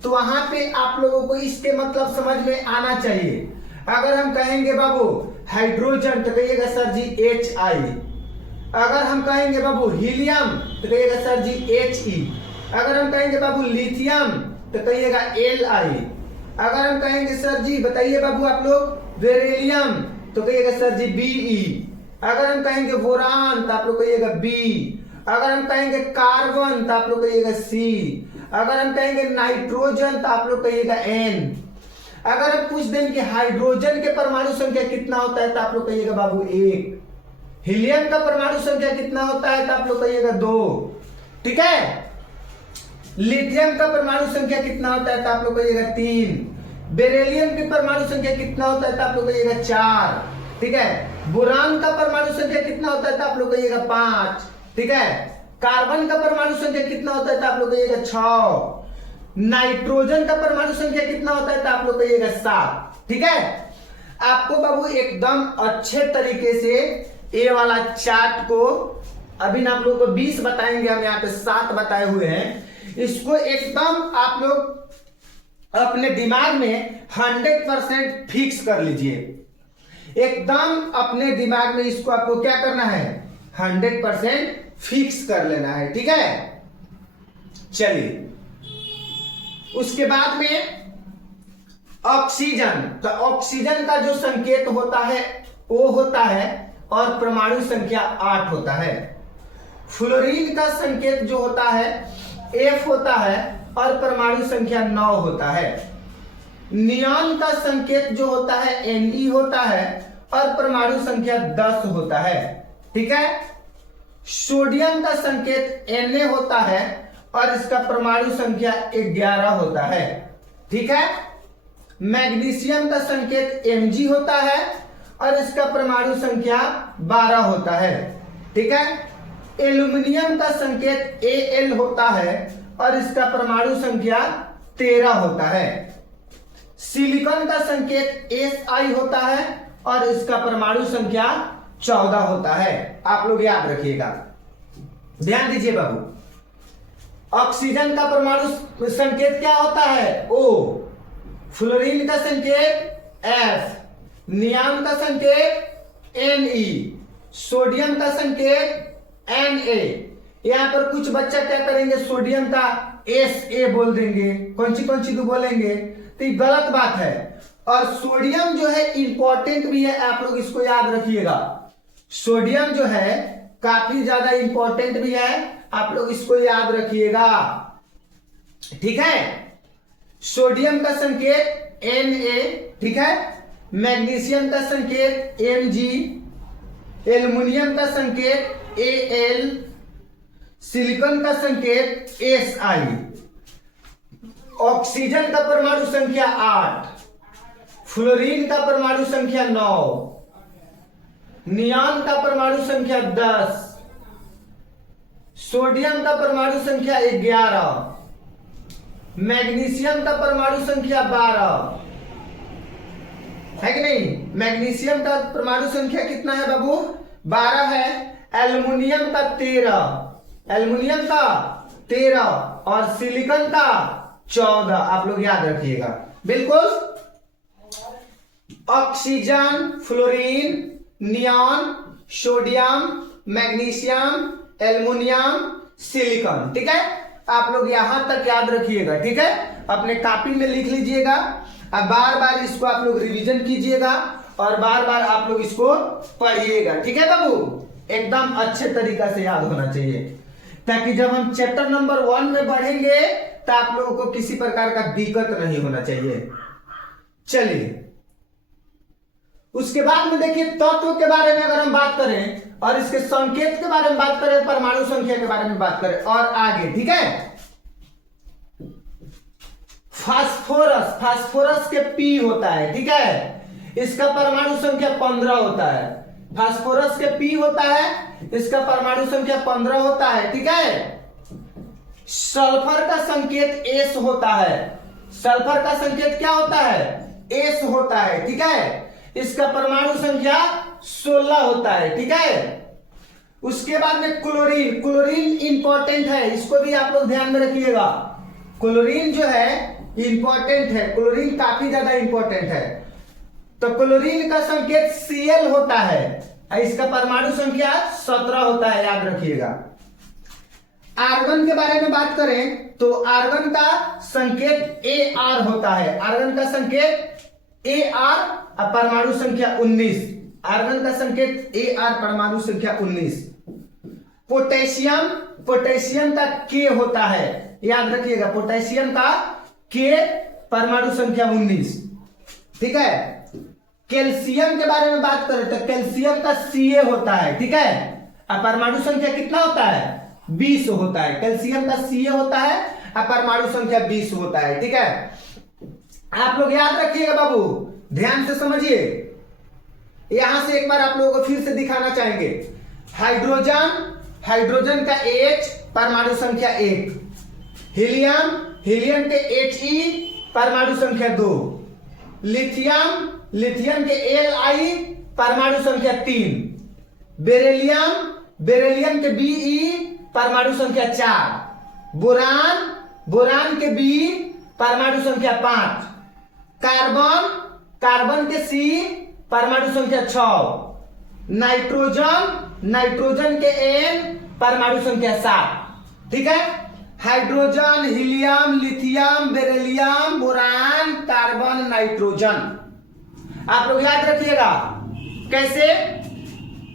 तो वहां पे आप लोगों को इसके मतलब समझ में आना चाहिए। अगर हम कहेंगे बाबू हाइड्रोजन तो कहिएगा सर जी Hi। अगर हम कहेंगे बाबू हीलियम तो कहिएगा सर जी He। अगर हम कहेंगे बाबू लिथियम तो कहिएगा Li। अगर हम कहेंगे सर जी बताइए बाबू आप लोग बेरिलियम तो कहिएगा सर जी Be। अगर हम कहेंगे बोरान तो आप लोग कहिएगा B। अगर हम कहेंगे कार्बन तो आप लोग कहिएगा C। अगर हम कहेंगे नाइट्रोजन तो आप लोग कहिएगा N। अगर हम पूछ दें कि हाइड्रोजन के परमाणु संख्या कितना होता है तो आप लोग कहिएगा बाबू 1। हीलियम का परमाणु संख्या कितना होता है तो आप लोग कहिएगा 2, ठीक है। लिथियम का परमाणु संख्या कितना होता है तो आप लोग कहिएगा 3। बेरिलियम की परमाणु संख्या कितना होता है तो आप लोग कहिएगा 4, ठीक है। बोरान का परमाणु संख्या कितना होता है तो आप लोग कहिएगा 5, ठीक है। कार्बन का परमाणु संख्या कितना होता है तो आप लोग कहिएगा 6। नाइट्रोजन का परमाणु संख्या कितना होता है तो आप लोग कहिएगा 7, ठीक है। आपको बाबू एकदम अच्छे तरीके से ये वाला चार्ट को अभी आप लोगों को 20 बताएंगे, हम यहाँ पे 7 बताए हुए हैं। इसको एकदम आप लोग अपने दिमाग में 100% फिक्स कर लीजिए। एकदम अपने दिमाग में इसको आपको क्या करना है? 100% फिक्स कर लेना है, ठीक है। चलिए, उसके बाद में ऑक्सीजन, तो ऑक्सीजन का जो संकेत होता है O होता है और परमाणु संख्या 8 होता है। फ्लोरीन का संकेत जो होता है F होता है और परमाणु संख्या 9 होता है। नियॉन का संकेत जो होता है Ne होता है और परमाणु संख्या 10 होता है। ठीक है। सोडियम का संकेत Na होता है और इसका परमाणु संख्या 11 होता है। ठीक है। मैग्नीशियम का संकेत Mg होता है और इसका परमाणु संख्या 12 होता है। ठीक है। एल्यूमिनियम का संकेत Al होता है और इसका परमाणु संख्या 13 होता है। सिलिकॉन का संकेत Si होता है और इसका परमाणु संख्या 14 होता है। आप लोग याद रखिएगा, ध्यान दीजिए बाबू। ऑक्सीजन का परमाणु संकेत क्या होता है? O। फ्लोरीन का संकेत F। नियॉन का संकेत Ne। सोडियम का संकेत Na। यहां पर कुछ बच्चा क्या करेंगे, सोडियम का Sa बोल देंगे, कौन सी तो बोलेंगे, तो ये गलत बात है। और सोडियम जो है इंपॉर्टेंट भी है, आप लोग इसको याद रखिएगा। सोडियम जो है काफी ज्यादा इंपॉर्टेंट भी है, आप लोग इसको याद रखिएगा। ठीक है। सोडियम का संकेत Na। ठीक है। मैग्नीशियम का संकेत Mg। एल्युमिनियम का संकेत Al। सिलिकॉन का संकेत Si। ऑक्सीजन का परमाणु संख्या 8। फ्लोरीन का परमाणु संख्या 9। नियॉन का परमाणु संख्या 10। सोडियम का परमाणु संख्या 11। मैग्नीशियम का परमाणु संख्या 12 है कि नहीं? मैग्नीशियम का परमाणु संख्या कितना है बाबू? 12 है। एल्युमिनियम का 13। एल्युमिनियम का 13 और सिलिकॉन का 14। आप लोग याद रखिएगा बिल्कुल। Oxygen, fluorine, neon, sodium, magnesium, aluminium, silicon. ठीक है। आप लोग यहां तक याद रखिएगा। ठीक है। अपने कॉपी में लिख लीजिएगा। अब बार बार इसको आप लोग रिवीजन कीजिएगा और बार बार आप लोग इसको पढ़िएगा। ठीक है बाबू, एकदम अच्छे तरीका से याद होना चाहिए, ताकि जब हम चैप्टर नंबर 1 में बढ़ेंगे तो आप लोगों को किसी प्रकार का दिक्कत नहीं होना चाहिए। चलिए, उसके बाद में देखिए तत्व के बारे में अगर हम बात करें और इसके संकेत के बारे में बात करें, परमाणु संख्या के बारे में बात करें और आगे। ठीक है। फास्फोरस, फास्फोरस के P होता है। ठीक है। इसका परमाणु संख्या 15 होता है। फास्फोरस के P होता है, इसका परमाणु संख्या 15 होता है। ठीक है। सल्फर का संकेत S होता है। सल्फर का संकेत क्या होता है? S होता है। ठीक है। इसका परमाणु संख्या 16 होता है। ठीक है। उसके बाद में क्लोरीन, क्लोरीन इंपॉर्टेंट है, इसको भी आप लोग ध्यान में रखिएगा। क्लोरीन जो है इंपॉर्टेंट है, क्लोरीन काफी ज्यादा इंपॉर्टेंट है। तो क्लोरीन का संकेत Cl होता है, इसका परमाणु संख्या 17 होता है, याद रखिएगा। आर्गन के बारे में बात करें तो आर्गन का संकेत Ar होता है। आर्गन का संकेत Ar और परमाणु संख्या 19। आर्गन का संकेत Ar, परमाणु संख्या 19। पोटेशियम, पोटेशियम का K होता है, याद रखिएगा। पोटेशियम का K, परमाणु संख्या 19। ठीक है। कैल्शियम के बारे में बात करें तो कैल्शियम का Ca होता है। ठीक है। और परमाणु संख्या कितना होता है? 20 होता है। कैल्शियम का Ca होता है और परमाणु संख्या 20 होता है। ठीक है। आप लोग याद रखिएगा बाबू, ध्यान से समझिए। यहां से एक बार आप लोगों को फिर से दिखाना चाहेंगे। हाइड्रोजन, हाइड्रोजन का H, परमाणु संख्या 1। हीलियम, हीलियम के He, परमाणु संख्या 2। लिथियम, लिथियम के Li, परमाणु संख्या 3। बेरिलियम, बेरिलियम के Be, परमाणु संख्या 4। बोरान, बोरान के B, परमाणु संख्या 5। कार्बन, कार्बन के C, परमाणु संख्या 6। नाइट्रोजन, नाइट्रोजन के N, परमाणु संख्या 7। ठीक है। Hydrogen, helium, lithium, beryllium, boron, carbon, nitrogen. आप लोग याद रखिएगा कैसे?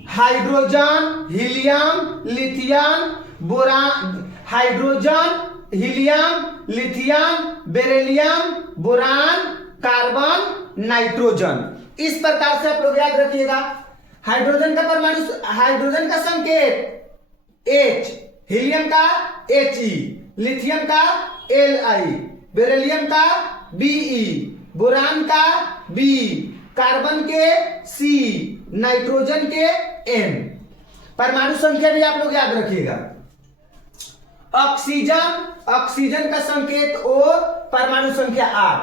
Hydrogen, helium, lithium, boron, hydrogen, helium, lithium, beryllium, boron, carbon, nitrogen. इस प्रकार से आप लोग याद रखिएगा। हाइड्रोजन का परमाणु, हाइड्रोजन का संकेत H, हीलियम का He, लिथियम का Li, बेरिलियम का Be, बोरान का B, कार्बन के C, नाइट्रोजन के N। परमाणु संख्या भी आप लोग याद रखिएगा। ऑक्सीजन, ऑक्सीजन का संकेत O, परमाणु संख्या 8।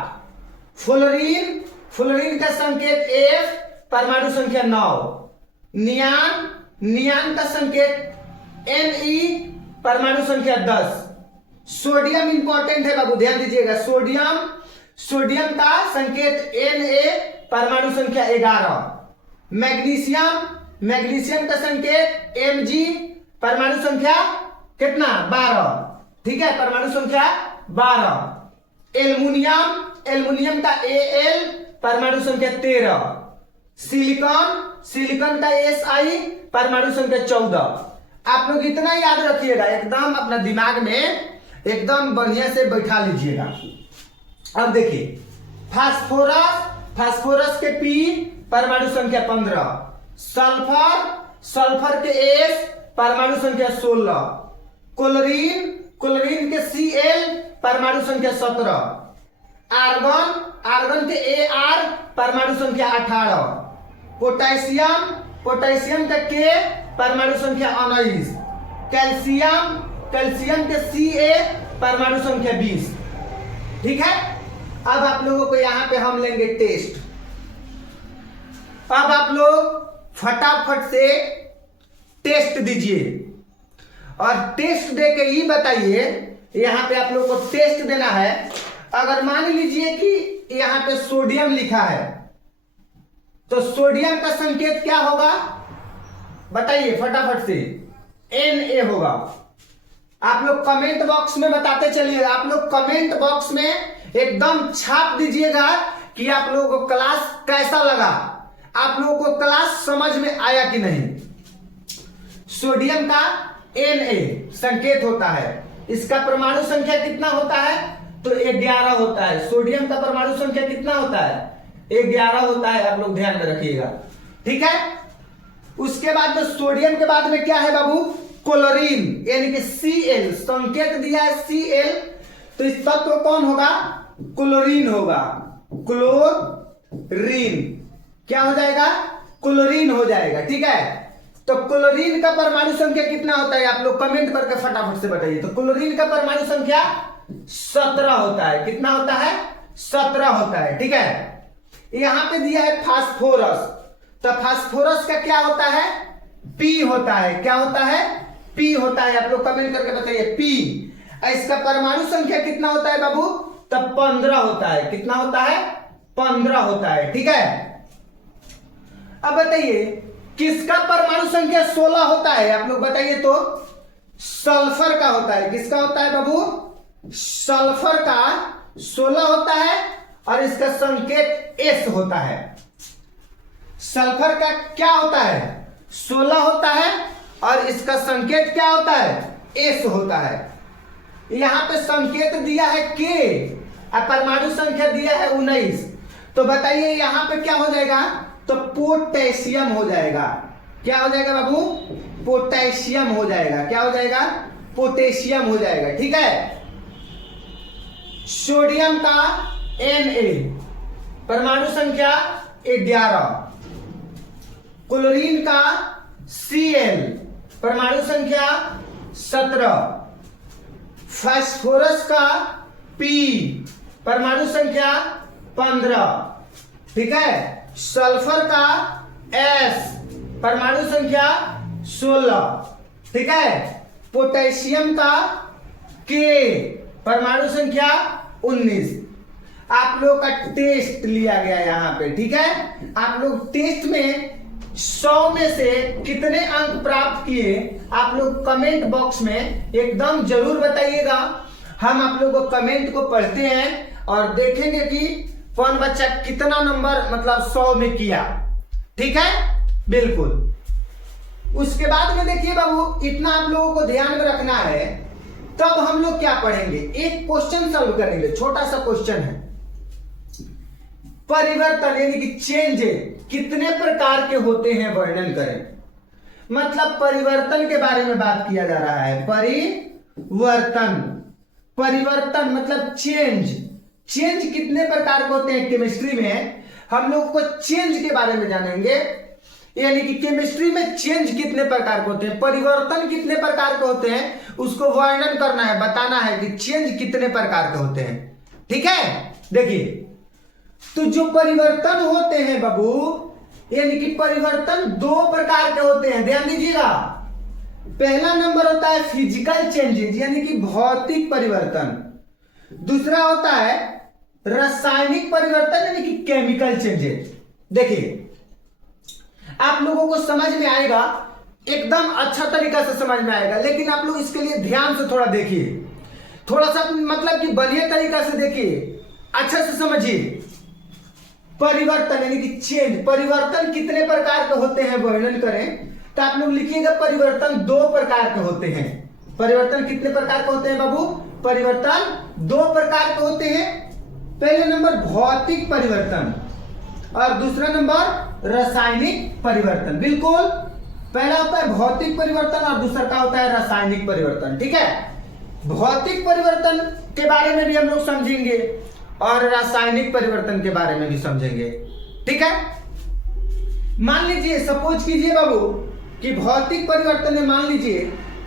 फ्लोरीन, फ्लोरीन का संकेत F, परमाणु संख्या 9। नियान, नियान का संकेत Ne, परमाणु संख्या 10। सोडियम इंपॉर्टेंट है बाबू, ध्यान दीजिएगा। सोडियम, सोडियम का संकेत Na, परमाणु संख्या 11। मैग्नीशियम, मैग्नीशियम का संकेत Mg, परमाणु संख्या कितना? 12। ठीक है, परमाणु संख्या 12। एल्युमिनियम, एल्युमिनियम का Al, परमाणु संख्या 13। सिलिकॉन, सिलिकॉन का Si, परमाणु संख्या 14। आप लोग इतना याद रखिएगा, एकदम अपना दिमाग में एकदम बढ़िया से बैठा लीजिएगा। अब देखिए, फास्फोरस, फास्फोरस के P, परमाणु संख्या 15। सल्फर, सल्फर के S, परमाणु संख्या 16। क्लोरीन, क्लोरीन के Cl, परमाणु संख्या 17। आर्गन, आर्गन के Ar, परमाणु संख्या 18। पोटेशियम, पोटेशियम का K, परमाणु संख्या 19। कैल्शियम, कैल्शियम के Ca, परमाणु संख्या 20। ठीक है, अब आप लोगों को यहां पे हम लेंगे टेस्ट। अब आप लोग फटाफट से टेस्ट दीजिए और टेस्ट दे के ही बताइए। यहां पे आप लोग को टेस्ट देना है। अगर मान लीजिए कि यहां पे सोडियम लिखा है, तो सोडियम का संकेत क्या होगा बताइए फटाफट से? Na होगा। आप लोग कमेंट बॉक्स में बताते चलिए। आप लोग कमेंट बॉक्स में एकदम छाप दीजिएगा कि आप लोगों को क्लास कैसा लगा, आप लोगों को क्लास समझ में आया कि नहीं। सोडियम का Na संकेत होता है। इसका परमाणु संख्या कितना होता है? तो 11 होता है। सोडियम का परमाणु संख्या कितना होता है? 11 होता है। आप लोग ध्यान में रखिएगा, ठीक है। उसके बाद में सोडियम के बाद में क्या है बाबू? क्लोरीन, यानी कि Cl, संकेत दिया है Cl, तो इस तत्व कौन होगा? क्लोरीन होगा। क्लोरीन क्या हो जाएगा? क्लोरीन हो जाएगा, ठीक है। तो क्लोरीन का परमाणु संख्या कितना होता है? आप लोग कमेंट करके फटाफट से बताइए। तो क्लोरीन का परमाणु संख्या 17 होता है। कितना होता है? 17 होता है, ठीक है। यहां पे दिया है फास्फोरस, तो फास्फोरस का क्या होता है? P होता है। क्या होता है? P होता है। आप लोग कमेंट करके बताइए P। इसका परमाणु संख्या कितना होता है बाबू? तब 15 होता है। कितना होता है? 15 होता है, ठीक है। अब बताइए किसका परमाणु संख्या 16 होता है? आप लोग बताइए तो। सल्फर का होता है। किसका होता है बाबू? सल्फर का 16 होता है और इसका संकेत S होता है। सल्फर का क्या होता है? 16 होता है और इसका संकेत क्या होता है? S होता है। यहां पे संकेत दिया है K और परमाणु संख्या दिया है 19। तो बताइए यहां पे क्या हो जाएगा? तो पोटेशियम हो जाएगा। क्या हो जाएगा बाबू? पोटेशियम हो जाएगा। क्या हो जाएगा? पोटेशियम हो जाएगा, ठीक है। सोडियम का Na, परमाणु संख्या 11। क्लोरीन का Cl, परमाणु संख्या 17। फास्फोरस का P, परमाणु संख्या 15, ठीक है। सल्फर का S, परमाणु संख्या 16, ठीक है। पोटेशियम का K, परमाणु संख्या 19। आप लोग का टेस्ट लिया गया यहां पे, ठीक है। आप लोग टेस्ट में 100 में से कितने अंक प्राप्त किए आप लोग कमेंट बॉक्स में एकदम जरूर बताइएगा। हम आप लोगों को कमेंट को पढ़ते हैं और देखेंगे कि कौन बच्चा कितना नंबर मतलब 100 में किया। ठीक है, बिल्कुल। उसके बाद में देखिए बाबू, इतना आप लोगों को ध्यान में रखना है। तब हम लोग क्या पढ़ेंगे, एक क्वेश्चन सॉल्व करेंगे, छोटा सा क्वेश्चन है। परिवर्तन यानी कि चेंज कितने प्रकार के होते हैं वर्णन करें। मतलब परिवर्तन के बारे में बात किया जा रहा है। परिवर्तन, परिवर्तन मतलब चेंज। चेंज कितने प्रकार के होते हैं केमिस्ट्री में, हम लोग को चेंज के बारे में जानेंगे। यानी कि केमिस्ट्री में चेंज कितने प्रकार के होते हैं, परिवर्तन कितने प्रकार के होते हैं, उसको वर्णन करना है, बताना है कि चेंज कितने प्रकार के होते हैं। ठीक है, देखिए तो जो परिवर्तन होते हैं बाबू, यानी कि परिवर्तन 2 प्रकार के होते हैं, ध्यान दीजिएगा। पहला नंबर होता है फिजिकल चेंजेस यानी कि भौतिक परिवर्तन। दूसरा होता है रासायनिक परिवर्तन यानी कि केमिकल चेंजेस। देखिए आप लोगों को समझ में आएगा, एकदम अच्छा तरीका से समझ में आएगा, लेकिन आप लोग इसके लिए ध्यान से थोड़ा देखिए, थोड़ा सा मतलब कि बढ़िया तरीका से देखिए, अच्छा से समझिए। परिवर्तन यानी कि चेंज, परिवर्तन कितने प्रकार के होते हैं वर्णन करें, तो आप लोग लिखिएगा परिवर्तन 2 प्रकार के होते हैं। परिवर्तन कितने प्रकार के होते हैं बाबू, परिवर्तन 2 प्रकार के होते हैं। पहले नंबर भौतिक परिवर्तन और दूसरा नंबर रासायनिक परिवर्तन। बिल्कुल, पहला होता है भौतिक परिवर्तन और दूसरा का होता है रासायनिक परिवर्तन। ठीक है, भौतिक परिवर्तन के बारे में भी हम लोग समझेंगे और रासायनिक परिवर्तन के बारे में भी समझेंगे। ठीक है, मान लीजिए सपोज कीजिए बाबू कि भौतिक परिवर्तन में मान लीजिए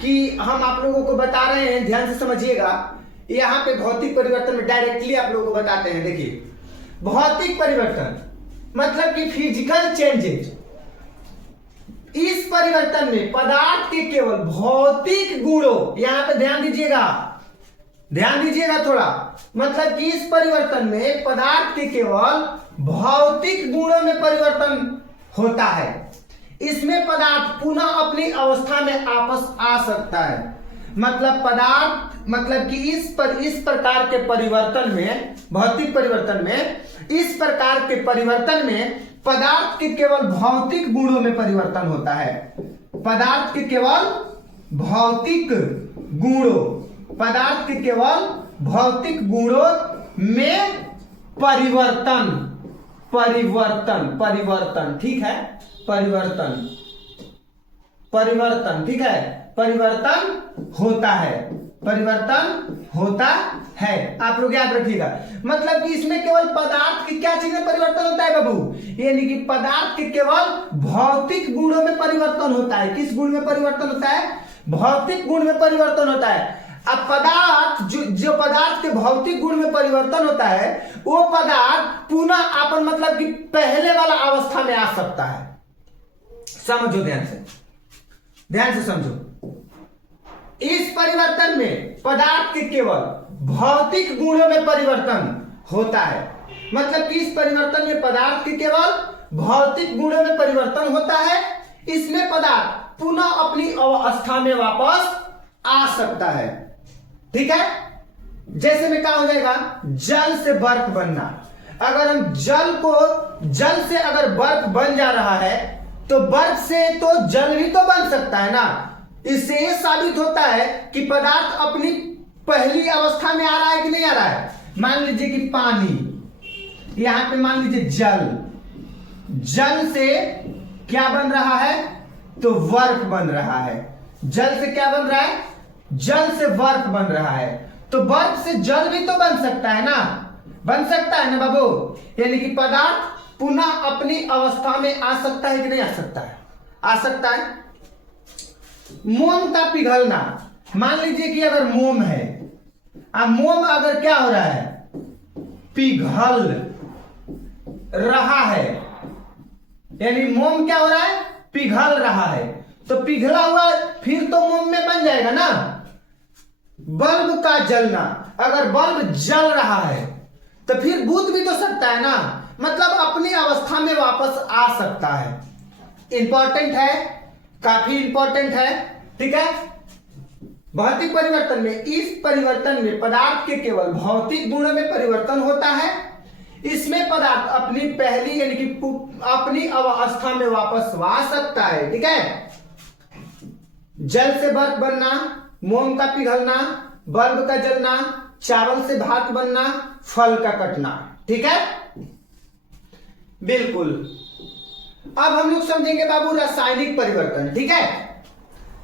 कि हम आप लोगों को बता रहे हैं, ध्यान से समझिएगा। यहां पे भौतिक परिवर्तन में डायरेक्टली आप लोगों को बताते हैं। देखिए भौतिक परिवर्तन मतलब कि फिजिकल चेंजेस। इस परिवर्तन में पदार्थ के केवल भौतिक गुणों, यहां पे ध्यान दीजिएगा, ध्यान दीजिएगा थोड़ा, मतलब कि इस परिवर्तन में पदार्थ के केवल भौतिक गुणों में परिवर्तन होता है। इसमें पदार्थ पुनः अपनी अवस्था में वापस आ सकता है। मतलब पदार्थ मतलब कि इस प्रकार के परिवर्तन में, भौतिक परिवर्तन में, इस प्रकार के परिवर्तन में पदार्थ के केवल भौतिक गुणों में परिवर्तन होता है। पदार्थ के केवल भौतिक गुणों, पदार्थ के केवल भौतिक गुणों में परिवर्तन, परिवर्तन, परिवर्तन, ठीक है, परिवर्तन, परिवर्तन, ठीक है, परिवर्तन होता है, परिवर्तन होता है। आप लोग याद रखिएगा, मतलब कि इसमें केवल पदार्थ की क्या चीज में परिवर्तन होता है बाबू, यानी कि पदार्थ के केवल भौतिक गुणों में परिवर्तन होता है। किस गुण में परिवर्तन होता है, भौतिक गुण में परिवर्तन होता है। अब पदार्थ जो पदार्थ के भौतिक गुण में परिवर्तन होता है, वो पदार्थ पुनः अपन मतलब कि पहले वाला अवस्था में आ सकता है। समझो, ध्यान से, ध्यान से समझो। इस परिवर्तन में पदार्थ के केवल भौतिक गुणों में परिवर्तन होता है। मतलब कि इस परिवर्तन में पदार्थ के केवल भौतिक गुणों में परिवर्तन होता है। इसमें पदार्थ पुनः अपनी अवस्था में वापस आ सकता है। ठीक है, जैसे में क्या हो जाएगा, जल से बर्फ बनना। अगर हम जल से अगर बर्फ बन जा रहा है, तो बर्फ से तो जल भी तो बन सकता है ना। इससे यह साबित होता है कि पदार्थ अपनी पहली अवस्था में आ रहा है कि नहीं आ रहा है। मान लीजिए कि पानी, यहां पे मान लीजिए जल, जल से क्या बन रहा है, तो बर्फ बन रहा है। जल से क्या बन रहा है, जल से बर्फ बन रहा है। तो बर्फ से जल भी तो बन सकता है ना, बन सकता है ना बाबू। यानी कि पदार्थ पुनः अपनी अवस्था में आ सकता है कि नहीं आ सकता है, आ सकता है। मोम का पिघलना, मान लीजिए कि अगर मोम है, अब मोम अगर क्या हो रहा है, पिघल रहा है, यानी मोम क्या हो रहा है, पिघल रहा है। तो पिघला हुआ फिर तो मोम में बन जाएगा ना। बल्ब का जलना, अगर बल्ब जल रहा है तो फिर बुझ भी तो सकता है ना, मतलब अपनी अवस्था में वापस आ सकता है। इंपॉर्टेंट है, काफी इंपॉर्टेंट है, ठीक है। भौतिक परिवर्तन में, इस परिवर्तन में पदार्थ के केवल भौतिक गुणों में परिवर्तन होता है। इसमें पदार्थ अपनी पहली यानी कि अपनी अवस्था में वापस आ सकता है, ठीक है। जल से बर्फ बनना, मोम का पिघलना, बल्ब का जलना, चावल से भात बनना, फल का कटना, ठीक है, बिल्कुल। अब हम लोग समझेंगे बाबू रासायनिक परिवर्तन, ठीक है।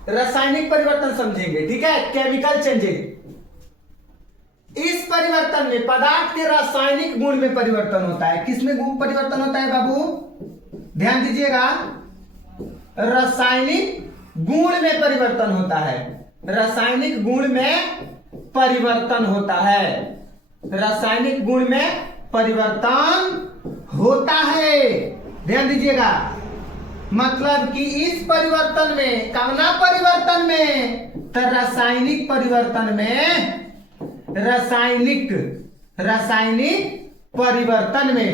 रासायनिक परिवर्तन समझेंगे, ठीक है, केमिकल चेंजिंग। इस परिवर्तन में पदार्थ के रासायनिक गुण में परिवर्तन होता है। किसमें गुण परिवर्तन होता है बाबू, ध्यान दीजिएगा, रासायनिक गुण में परिवर्तन होता है। रासायनिक गुण में परिवर्तन होता है, रासायनिक गुण में परिवर्तन होता है, ध्यान दीजिएगा। मतलब कि इस परिवर्तन में, कामना परिवर्तन में, तो रासायनिक परिवर्तन में, रासायनिक परिवर्तन में,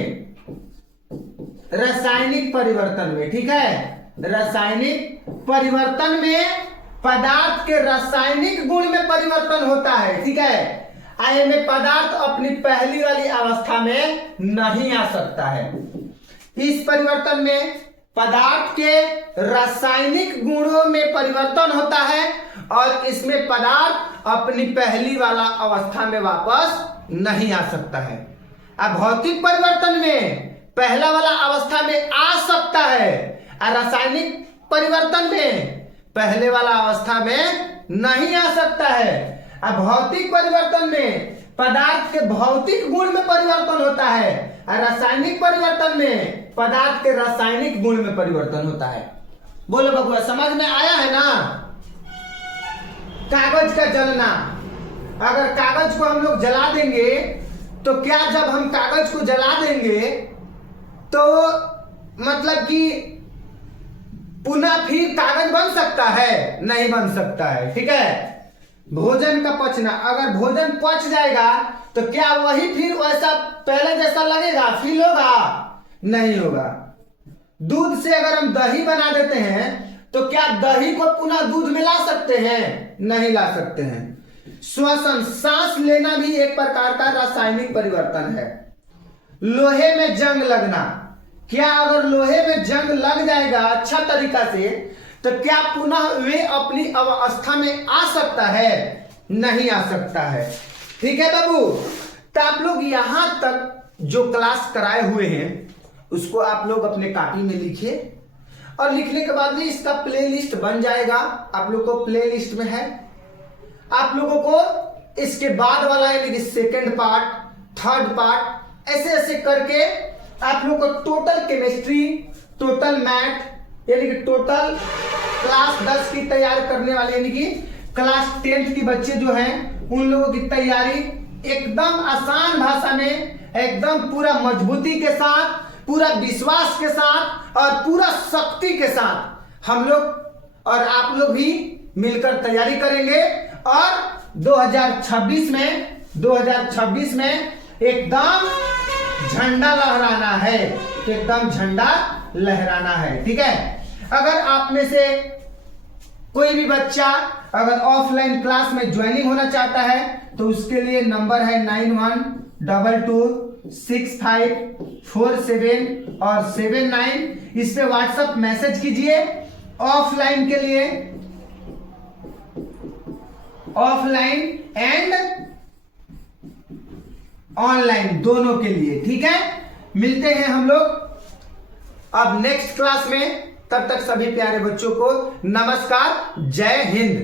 रासायनिक परिवर्तन में, ठीक है, रासायनिक परिवर्तन में पदार्थ के रासायनिक गुण में परिवर्तन होता है, ठीक है। आए में पदार्थ अपनी पहली वाली अवस्था में नहीं आ सकता है। इस परिवर्तन में पदार्थ के रासायनिक गुणों में परिवर्तन होता है और इसमें पदार्थ अपनी पहली वाला अवस्था में वापस नहीं आ सकता है। अब भौतिक परिवर्तन में पहला वाला अवस्था में आ सकता है और रासायनिक परिवर्तन में पहले वाला अवस्था में नहीं आ सकता है। अब भौतिक परिवर्तन में पदार्थ के भौतिक गुण में परिवर्तन होता है और रासायनिक परिवर्तन में पदार्थ के रासायनिक गुण में परिवर्तन होता है। बोलो बबुआ, समझ में आया है ना। कागज का जलना, अगर कागज को हम लोग जला देंगे तो क्या जब हम कागज को जला देंगे तो मतलब कि पुनः फिर कागज बन सकता है? नहीं बन सकता है, ठीक है। भोजन का पचना, अगर भोजन पच जाएगा तो क्या वही फिर वैसा पहले जैसा लगेगा, फील होगा? नहीं होगा। दूध से अगर हम दही बना देते हैं तो क्या दही को पुनः दूध में ला सकते हैं? नहीं ला सकते हैं। श्वसन, सांस लेना भी एक प्रकार का रासायनिक परिवर्तन है। लोहे में जंग लगना, क्या अगर लोहे में जंग लग जाएगा अच्छा तरीका से तो क्या पुनः वे अपनी अवस्था में आ सकता है? नहीं आ सकता है, ठीक है बाबू। तो आप लोग यहां तक जो क्लास कराए हुए हैं उसको आप लोग अपने कॉपी में लिखिए और लिखने के बाद में इसका प्लेलिस्ट बन जाएगा। आप लोग को प्लेलिस्ट में है, आप लोगों को इसके बाद वाला यानी कि सेकंड पार्ट, थर्ड पार्ट, ऐसे ऐसे करके आप लोग को टोटल केमिस्ट्री, टोटल मैथ यानी कि टोटल क्लास 10 की तैयारी करने वाले यानी कि क्लास 10th की बच्चे जो हैं उन लोगों की तैयारी एकदम आसान भाषा में, एकदम पूरा मजबूती के साथ, पूरा विश्वास के साथ और पूरा शक्ति के साथ हम लोग और आप लोग भी मिलकर तैयारी करेंगे और 2026 में एकदम झंडा लहराना है, एकदम झंडा लहराना है, ठीक है। अगर आप में से कोई भी बच्चा अगर ऑफलाइन क्लास में ज्वाइनिंग होना चाहता है तो उसके लिए नंबर है 91226547 और 79। इस पे व्हाट्सएप मैसेज कीजिए। ऑफलाइन के लिए, ऑफलाइन एंड ऑनलाइन दोनों के लिए, ठीक है। मिलते हैं हम लोग अब नेक्स्ट क्लास में। तब तक सभी प्यारे बच्चों को नमस्कार, जय हिंद।